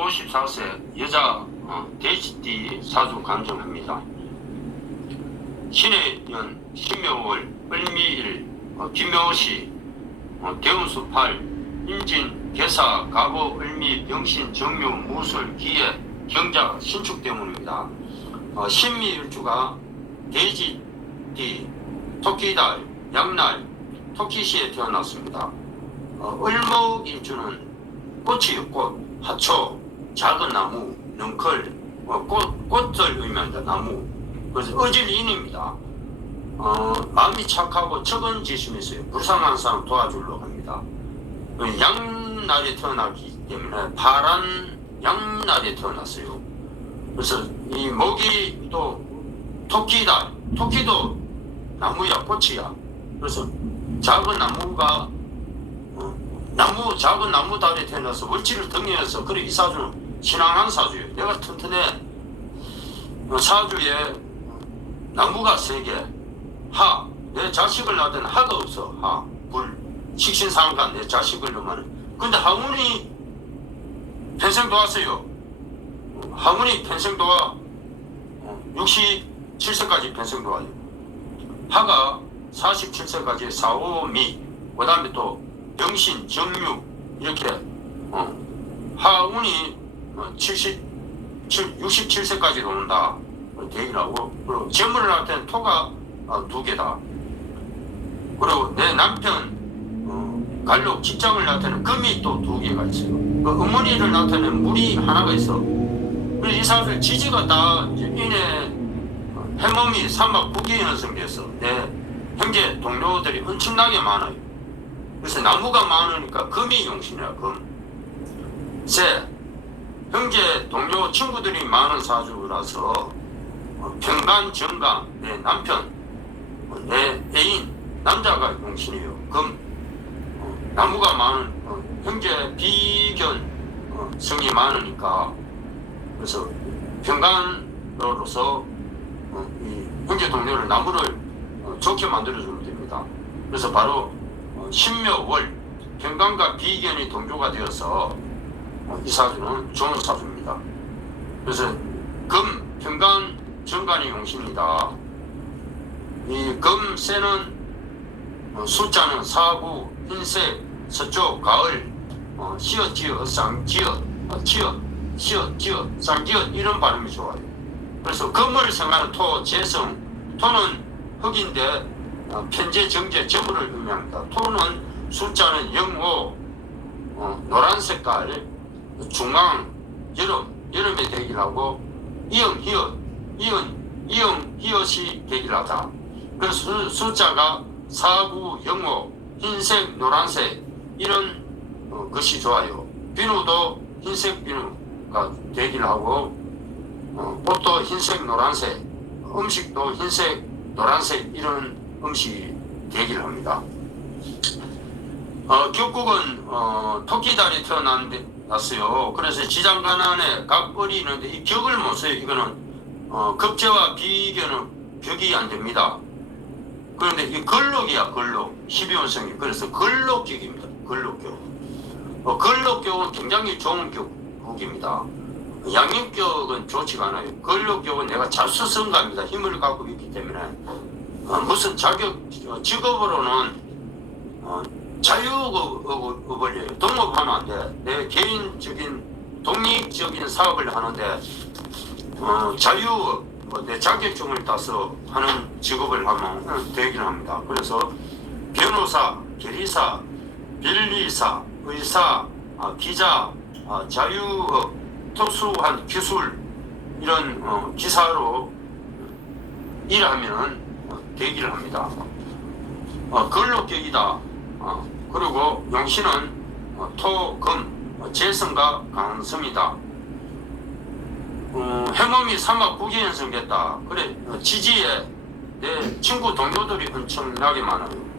54세 여자 어, 돼지띠 사주 간정합니다. 신해연 신묘월 을미일 어, 김묘시 어, 대운수 8 인진 개사 가고 을미 병신 정묘 무술 기해 경자 신축 때문입니다. 어, 신미일주가 돼지띠 토끼달 양날 토끼시에 태어났습니다. 어, 을목일주는 꽃이요 꽃 하초 작은 나무 능컬 어, 꽃, 꽃을 의미한다 나무 그래서 어질인입니다. 어, 마음이 착하고 적은지심이 있어요. 불쌍한 사람 도와주려고 합니다. 어, 양날에 태어났기 때문에 파란 양날에 태어났어요. 그래서 이 목이 또 토끼다. 토끼도 나무야 꽃이야. 그래서 작은 나무가 어, 나무 작은 나무 달에 태어나서 월치를 등에서 그래 이 사주는 신앙한 사주예요. 내가 튼튼해. 어, 사주에 나무가 세 개. 하. 내 자식을 낳던 하가 없어. 하. 불. 식신상간 내 자식을 낳으면. 근데 하문이 편생 도왔어요. 어, 하문이 편생 도와. 어, 67세까지 편생 도와요. 하가 47세까지 사오미. 그 다음에 또 병신, 정유 이렇게 어, 하운이 어, 70, 67세까지 오는다. 얘기를 하고. 그리고 재물을 할 때는 토가 어, 두 개다. 그리고 내 남편 어, 갈로 직장을 나타내는 금이 또 두 개가 있어요. 그 어머니를 나타내는 물이 하나가 있어. 그래서 이 사람들 지지가 다 인해 어, 해몸이 사막 북에 연성돼서 내 형제 동료들이 엄청나게 많아요 그래서 나무가 많으니까 금이 용신이야 금. 세 형제 동료 친구들이 많은 사주라서 어, 평간 정강 내 남편 어, 내 애인 남자가 용신이에요 금. 어, 나무가 많은 어, 형제 비견 어, 성이 많으니까 그래서 평간으로서 어, 이 형제 동료를 나무를 어, 좋게 만들어주면 됩니다. 그래서 바로 어, 신묘 월 경강과 비견이 동조가 되어서 어, 이 사주는 좋은 사주입니다. 그래서 금, 평간, 정간이 용신이다. 이 금세는 어, 숫자는 사구, 흰색, 서쪽, 가을, 어, 시어, 지어, 쌍지어, 어, 지어, 시어, 지어, 쌍지어 이런 발음이 좋아요. 그래서 금을 생하는 토, 재성, 토는 흙인데 어, 편재, 정재, 저물을 의미합니다. 토는 숫자는 영오, 어, 노란 색깔, 중앙, 여름, 여름에 대기하고 이응, 히읗, 이응, 이응, 히읗이 대기하다. 그래서 수- 숫자가 사구, 영오, 흰색, 노란색 이런 어, 것이 좋아요. 비누도 흰색 비누가 대기를 하고 어, 옷도 흰색, 노란색, 음식도 흰색, 노란색 이런 음식이 되기를 합니다. 어, 격국은 어, 토끼다리 태어났는데 났어요. 그래서 지장간 안에 각벌이 있는데 이 격을 못 써요. 이거는 어, 급제와 비견은 격이 안 됩니다. 그런데 이 걸록이야 걸록 12원성이 그래서 걸록격입니다. 걸록격. 어, 걸록격은 굉장히 좋은 격국입니다. 양육격은 좋지가 않아요. 근력격은 내가 자수성가입니다. 힘을 갖고 있기 때문에 어, 무슨 자격 어, 직업으로는 어, 자유업을요. 동업하면 안 돼. 내 개인적인 독립적인 사업을 하는데 어, 자유업 뭐, 내 자격증을 따서 하는 직업을 하면 어, 되긴 합니다. 그래서 변호사, 계리사, 빌리사, 의사, 아, 기자, 아, 자유업 특수한 기술 이런 어, 기사로 일하면 어, 되기를 합니다. 어, 근로격이다. 어, 그리고 용신은 어, 토, 금, 어, 재성과 강성이다. 어, 해몸이 사막 국기연성됐다. 그래 어, 지지에 내 친구 동료들이 엄청나게 많아요.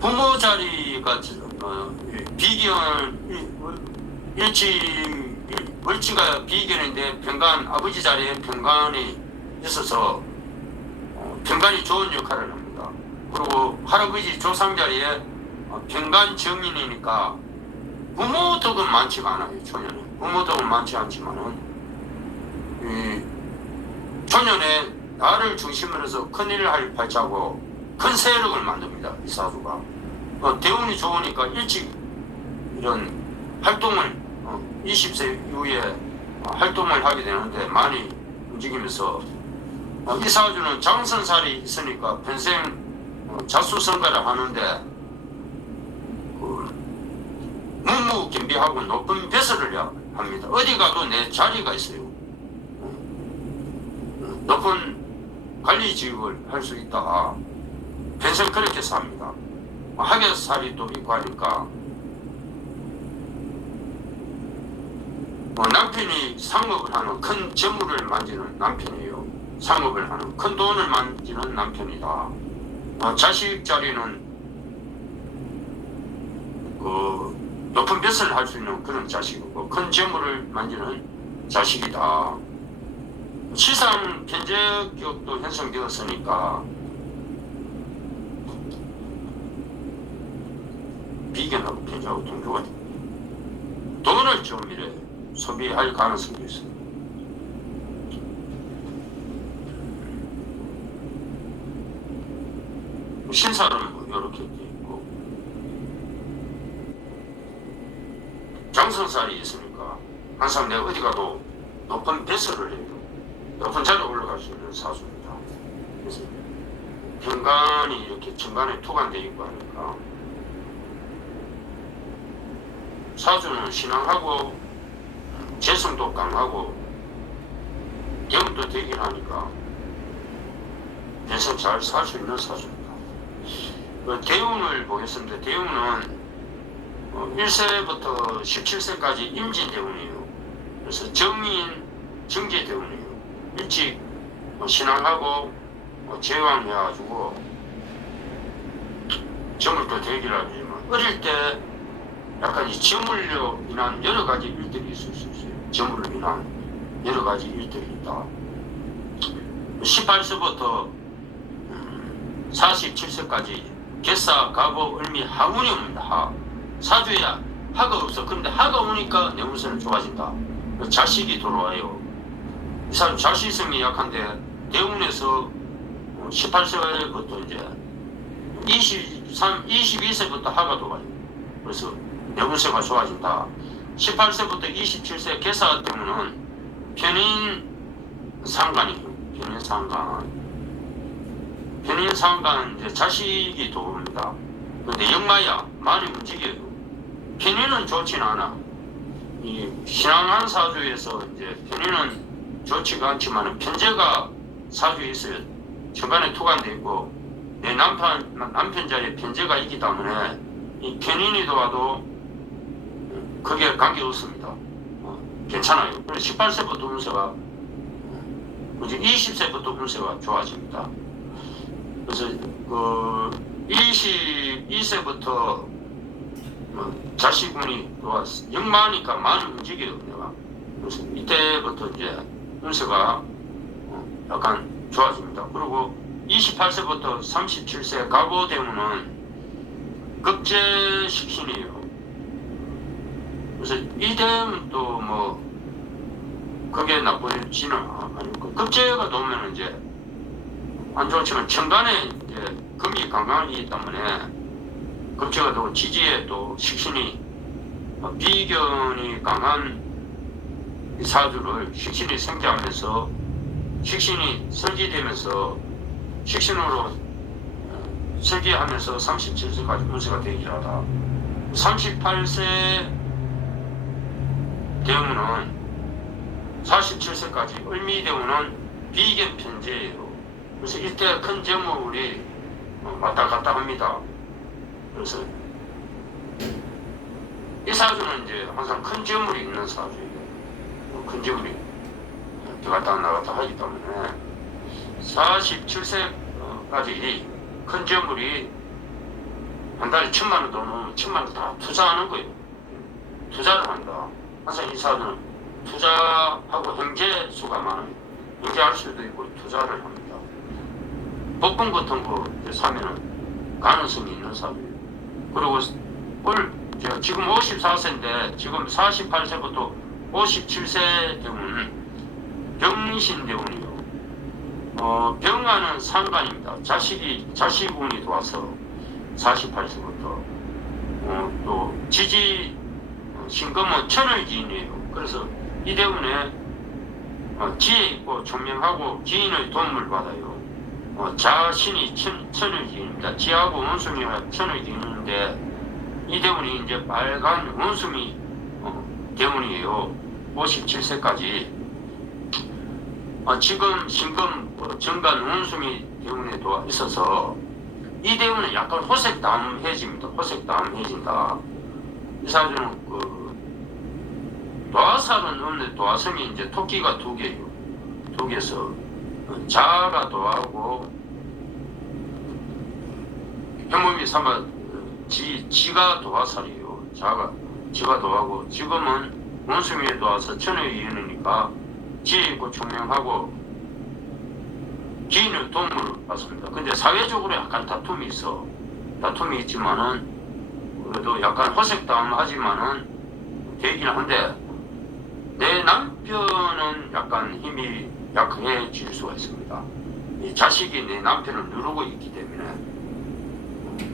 부모 자리가 어, 이 비견 이- 일치 일- 월치가 비견인데 평간 아버지 자리에 평간이 있어서 어, 평간이 좋은 역할을 합니다. 그리고 할아버지 조상 자리에 어, 평간 정인이니까 부모 덕은 많지가 않아요 초년에. 부모 덕은 많지 않지만은. 이 초년에 나를 중심으로 해서 큰일을 할 발자고 큰 세력을 만듭니다 이 사주가. 어, 대운이 좋으니까 일찍 이런 활동을 어, 20세 이후에 어, 활동을 하게 되는데 많이 움직이면서 어, 이 사주는 장선살이 있으니까 평생 어, 자수성가를 하는데 그 무무김비하고 높은 해야 합니다. 어디 가도 내 자리가 있어요. 어, 높은 관리직을 할 수 있다. 평생 그렇게 삽니다. 학예살이 또 있고 하니까 어, 남편이 상업을 하는 큰 재물을 만지는 남편이에요. 상업을 하는 큰 돈을 만지는 남편이다. 어, 자식 자리는 그 높은 벼슬을 할 수 있는 그런 자식이고 큰 재물을 만지는 자식이다. 시상 편제격도 형성되었으니까 비견하고 편제하고 동조가. 돈을 좀 이래 소비할 가능성도 있어요. 신사는 뭐 이렇게 돼 있고 장성살이 있으니까 항상 내가 어디 가도 높은 배설을 해요. 높은 자리에 올라갈 수 있는 사수입니다. 그래서 현관이 이렇게 중간에 투관돼 있고 하니까 사주는 신앙하고 재성도 강하고 영도 되긴 하니까 대성 잘살 수 있는 사주입니다. 그 대운을 보겠습니다. 대운은 어, 1세부터 17세까지 임진대운이에요. 그래서 정인 정제대운이에요. 일찍 어, 신앙하고 어, 제왕해가지고 점을 또 대기를 하지만 어릴 때 약간 이 점을로 인한 여러 가지 일들이 있을 수 있어요. 점으로 인한 여러 가지 일들이 있다. 18세부터 47세까지 개사, 가보, 을미, 하운이 옵니다. 하. 사주야 하가 없어. 근데 하가 오니까 내 운세는 좋아진다. 자식이 돌아와요. 이 사람 자식성이 약한데 대운에서 18세부터 이제 23, 22세부터 하가 돌아와요. 그래서 내 운세가 좋아진다. 18세부터 27세 개사 때문은 편인 상관이에요. 편인 상관. 상관 이제 자식이 도움입니다. 근데 역마야 많이 움직여요. 편인은 좋지는 않아. 이 신앙한 사주에서 이제 편인은 좋지가 않지만 편제가 사주에 있어요. 중간에 투관돼 있고 내 남편 남편 자리에 편제가 있기 때문에 이 편인이 도와도 그게 관계 없습니다. 어, 괜찮아요. 18세부터 운세가 이제 20세부터 운세가 좋아집니다. 그래서 그 22세부터 뭐 자식운이 또 역마니까 많이 움직여요 내가. 그래서 이때부터 이제 운세가 어, 약간 좋아집니다. 그리고 28세부터 37세 가고 되면은 급제식신이에요. 그래서 이 되면 또뭐 그게 나쁘지는 않고 급제가 되면 이제 안 좋지만 천간에 이제 금이 강강이기 때문에 급제가 되고 지지에 또 식신이 어, 비견이 강한 이 사주를 식신이 생겨하면서 식신이 설계되면서 식신으로 어, 설계하면서 37세까지 운세가 되기라다 38세 되면은 47세까지 을미대운은 비견 편제예요. 그래서 이때 큰 재물이 어, 왔다 갔다 합니다. 그래서 이 사주는 이제 항상 큰 재물이 있는 사주예요. 어, 큰 재물이 왔다 나갔다 하기 때문에 47세까지 큰 재물이 한 달에 천만 원 돈은 천만 원 다 투자하는 거예요. 투자를 한다. 항상 이 사주는 투자하고 형제 수가 많아요. 형제할 수도 있고 투자를 합니다. 복권 같은 거 사면은 가능성이 있는 사주예요. 그리고 올저 지금 54세인데 지금 48세부터 57세 대운은 병신 대운이요. 어, 병화는 상관입니다. 자식이 자식 운이 들어와서 48세부터 어, 또 지지 어, 신금은 천을기인이에요. 그래서 이 대운에 어, 지혜 있고 총명하고 기인의 도움을 받아요. 어, 자신이 천, 천을기인입니다. 지하고 원숭이가 천을기인인데 이 대운이 이제 빨간 원숭이 어, 대운이에요. 57세까지. 어, 지금 신금 어, 정관 원숭이 대운에도 있어서 이 대운은 약간 호색 담해집니다. 호색 담해진다. 이 사주는 그 도화살은 없는데 도화성이 이제 토끼가 두 개예요. 두 개서 어, 자가 도하고 현몸이 삼아 어, 지 지가 도화살이에요. 자가 지가 도하고 지금은 원숭이에 도와서 천의 이인이니까 지혜 있고 총명하고 기인의 도움을 받습니다. 근데 사회적으로 약간 다툼이 있어. 다툼이 있지만은 그래도 약간 호색담하지만은 되긴 한데 내 남편은 약간 힘이 약해질 수가 있습니다. 이 자식이 내 남편을 누르고 있기 때문에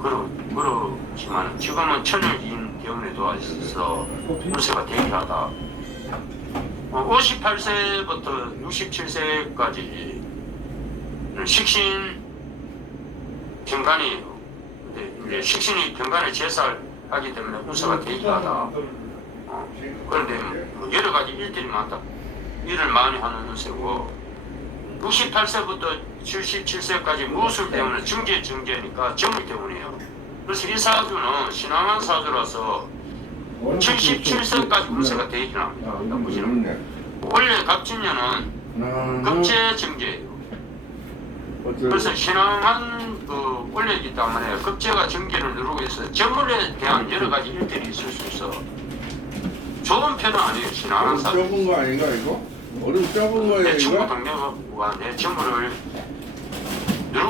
그러, 그렇지만 지금은 천을 이인 대운에도 있어서 운세가 대기하다. 58세부터 67세까지 식신 병간이에요. 근데 식신이 병간을 제살하기 때문에 운세가 대기하다. 어, 그런데 뭐 여러 가지 일들이 많다. 일을 많이 하는 운세고 68세부터 77세까지 무술 때문에 중재 중재니까 정물 때문이에요. 그래서 이 사주는 신앙한 사주라서 77세까지 운세가 되긴 합니다. 나쁘지는 원래 갑진년은 급제 정제예요. 그래서 신앙한 그 원래이기 때문에 급제가 정제를 누르고 있어서 정물에 대한 여러 가지 일들이 있을 수 있어. 좋은 편은 아니에요. 신앙한 사주. 좁은 거 아닌가 이거? 얼음 좁은 거예요 내 친구 이거? 동료가 내 정물을